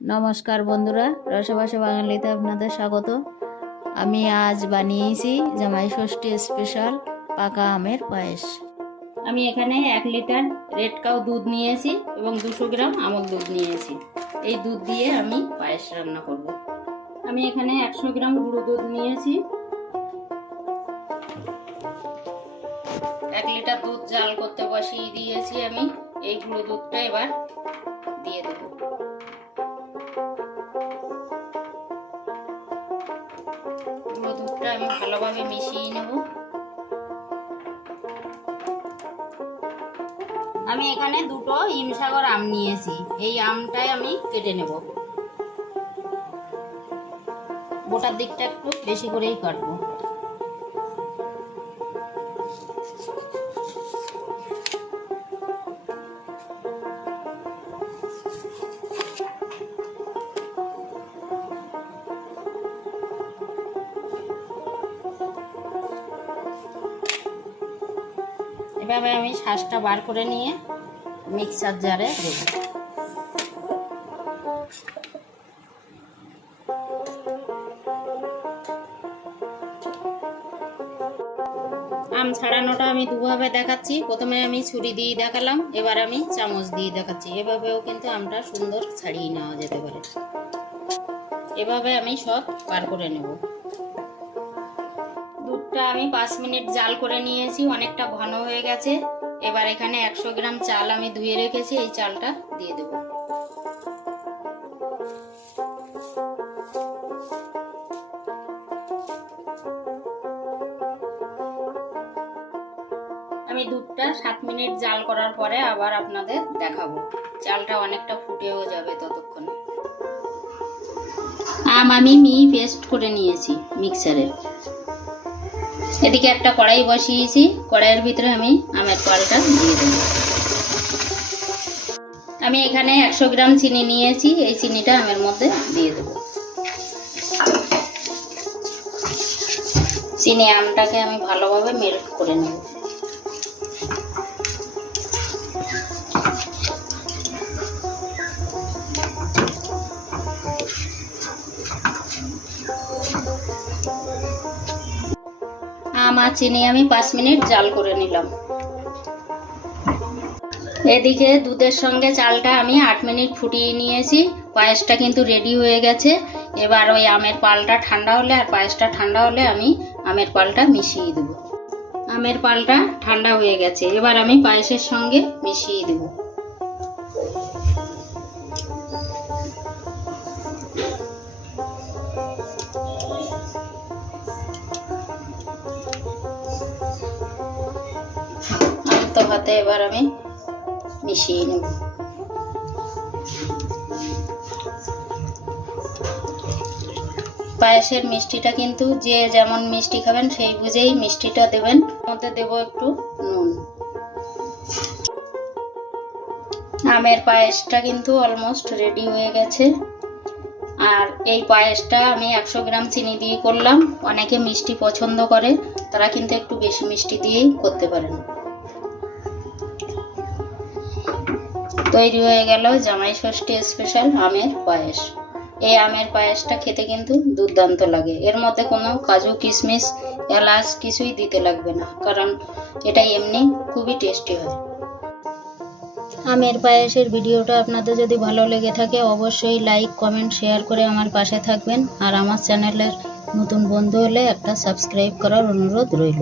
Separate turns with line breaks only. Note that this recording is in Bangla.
নমস্কার বন্ধুরা, রসবাসা বাঙালিতে আপনাদের স্বাগত। আমি আজ বানিয়েছি জামাই ষষ্ঠী স্পেশাল পাকা আমের পায়েস। আমি এখানে এক লিটার রেড কাউ দুধ নিয়েছি এবং দুশো গ্রাম আমল দুধ নিয়েছি। এই দুধ দিয়ে আমি পায়েস রান্না করব। আমি এখানে একশো গ্রাম গুঁড়ো দুধ নিয়েছি। এক লিটার দুধ জাল করতে বসিয়ে দিয়েছি আমি। এই গুঁড়ো দুধটা এবার দিয়ে দেবো। দুধটা আমি ভালোভাবে মিশিয়ে নেব। আমি এখানে দুটো হিমসাগর আম নিয়েছি। এই আমটাই আমি কেটে নেব। গোটার দিকটা একটু বেশি করেই কাটবো। এভাবে আমি শ্বাসটা বার করে নিয়ে মিক্সার জারে দেব। আম ছাড়ানোটা আমি দুভাবে দেখাচ্ছি। প্রথমে আমি ছুরি দিয়ে দেখালাম, এবার আমি চামচ দিয়ে দেখাচ্ছি। এভাবেও কিন্তু আমটা সুন্দর ছাড়িয়ে নেওয়া যেতে পারে। এভাবে আমি সব বার করে নেব। দুধটা আমি পাঁচ মিনিট জাল করে নিয়েছি, অনেকটা ঘন হয়ে গেছে। এবার এখানে একশো গ্রাম চাল আমি ধুয়ে রেখেছি, এই চালটা দিয়ে দেব। আমি দুধটা সাত মিনিট জাল করার পরে আবার আপনাদের দেখাবো। চালটা অনেকটা ফুটেও যাবে ততক্ষণে। আম আমি মি পেস্ট করে নিয়েছি মিক্সারে। এদিকে একটা কড়াই বসিয়েছি, কড়াইয়ের ভিতরে আমি আমের পালটা দিয়ে দেব। আমি এখানে একশো গ্রাম চিনি নিয়েছি, এই চিনিটা আমের মধ্যে দিয়ে দেব। চিনি আমটাকে আমি ভালোভাবে মেল্ট করে নেব। আর চিনি আমি পাঁচ মিনিট জাল করে নিলাম। এদিকে দুধের সঙ্গে চালটা আমি আট মিনিট ফুটিয়ে নিয়েছি। পায়েসটা কিন্তু রেডি হয়ে গেছে। এবার ওই আমের পালটা ঠান্ডা হলে আর পায়েসটা ঠান্ডা হলে আমি আমের পালটা মিশিয়ে দেবো। আমের পালটা ঠান্ডা হয়ে গেছে। এবার আমি পায়েসের সঙ্গে মিশিয়ে দেব। হাতে এবার আমি মিশিয়ে নেব। পায়েসের মিষ্টিটা কিন্তু যে যেমন মিষ্টি খাবেন সেই বুঝেই মিষ্টিটা দেবেন। মধ্যে দেব একটু নুন। আমের পায়েসটা কিন্তু অলমোস্ট রেডি হয়ে গেছে। আর এই পায়েসটা আমি একশো গ্রাম চিনি দিয়ে করলাম। অনেকে মিষ্টি পছন্দ করে, তারা কিন্তু একটু বেশি মিষ্টি দিয়েই করতে পারেন। তৈরি হয়ে গেল জামাই ষষ্ঠী স্পেশাল আমের পায়েস। এই আমের পায়েসটা খেতে কিন্তু দুর্দান্ত লাগে। এর মধ্যে কোনো কাজু কিশমিশ এলাচ কিছুই দিতে লাগবে না, কারণ এটা এমনি খুবই টেস্টি হয়। আমের পায়েসের ভিডিওটা আপনাদের যদি ভালো লেগে থাকে, অবশ্যই লাইক কমেন্ট শেয়ার করে আমার পাশে থাকবেন। আর আমার চ্যানেলের নতুন বন্ধু হলে একটা সাবস্ক্রাইব করার অনুরোধ রইল।